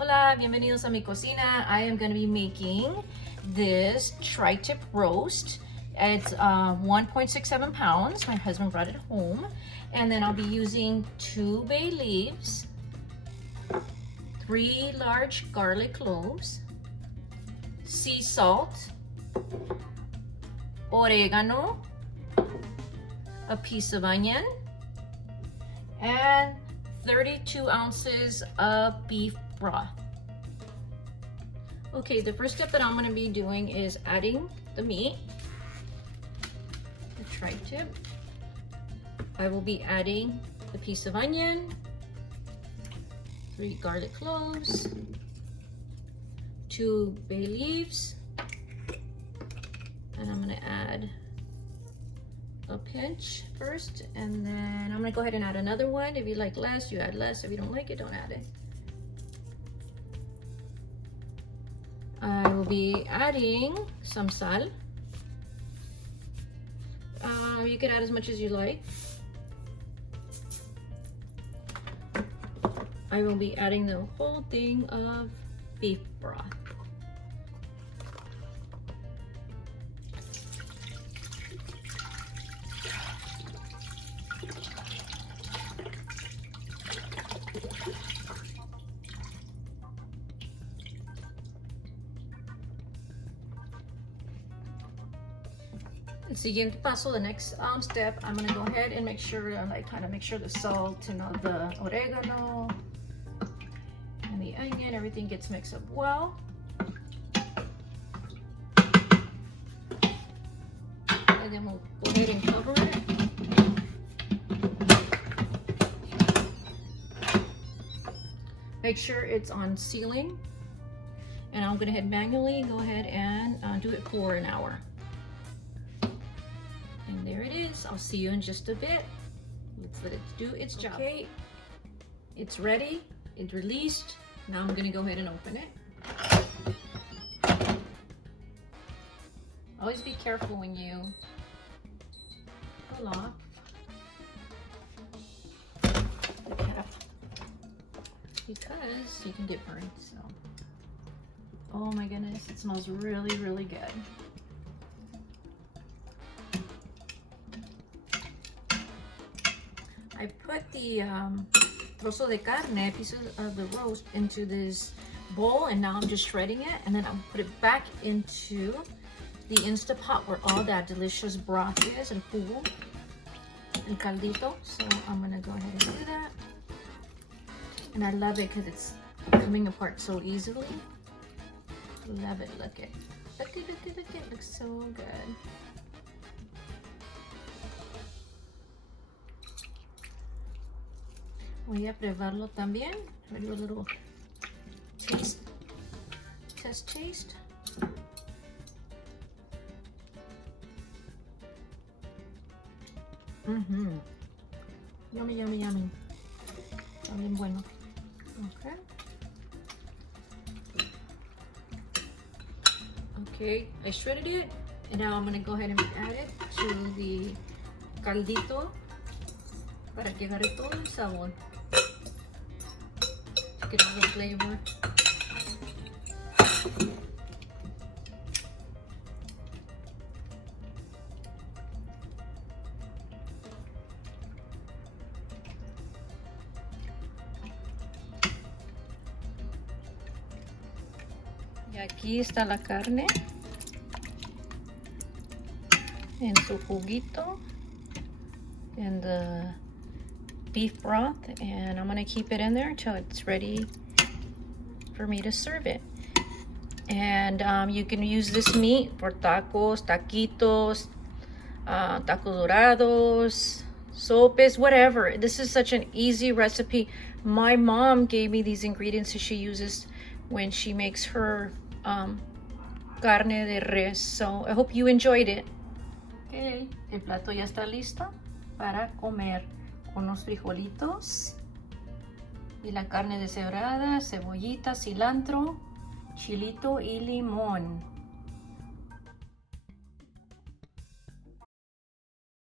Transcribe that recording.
Hola, bienvenidos a mi cocina. I am going to be making this tri-tip roast. It's 1.67 pounds. My husband brought it home. And then I'll be using 2 bay leaves, 3 large garlic cloves, sea salt, oregano, a piece of onion, and 32 ounces of beef broth. Okay, the first step that I'm going to be doing is adding the meat, the tri-tip. I will be adding the piece of onion, 3 garlic cloves, 2 bay leaves, and I'm going to add a pinch first, and then I'm going to go ahead and add another one. If you like less, you add less. If you don't like it, don't add it. I will be adding some sal. You can add as much as you like. I will be adding the whole thing of beef broth. El siguiente paso, the next step, I'm gonna go ahead and make sure, make sure the salt and all the oregano and the onion, everything gets mixed up well. And then we'll go ahead and cover it. Make sure it's on sealing. And I'm gonna manually go ahead and do it for an hour. And there it is. I'll see you in just a bit. Let's let it do its job. Okay, it's ready. It's released. Now I'm gonna go ahead and open it. Always be careful when you pull off the cap because you can get burned. So, oh my goodness, it smells really, really good. I put the trozo de carne, pieces of the roast, into this bowl, and now I'm just shredding it, and then I'll put it back into the Instapot where all that delicious broth is, and jugo, and caldito. So I'm gonna go ahead and do that. And I love it because it's coming apart so easily. Love it. Look it. Look it, look it, look it. It looks so good. Voy a probarlo también. I'll do a little test taste. Yummy, yummy, yummy. Está bien bueno. Okay. Okay, I shredded it, and now I'm gonna go ahead and add it to the caldito para que agarre todo el sabor. Get all the flavor. Y aquí está la carne en su juguito and the beef broth, and I'm gonna keep it in there until it's ready for me to serve it. And you can use this meat for tacos, taquitos, tacos dorados, sopes, whatever. This is such an easy recipe. My mom gave me these ingredients that she uses when she makes her carne de res. So I hope you enjoyed it. Okay, el plato ya está listo para comer. Unos frijolitos y la carne deshebrada, cebollita, cilantro, chilito y limón.